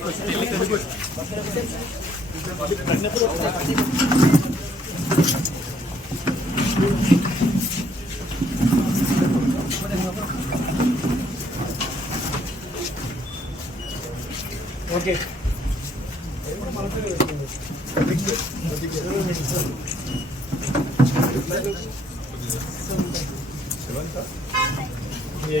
Oke. Okay. okay.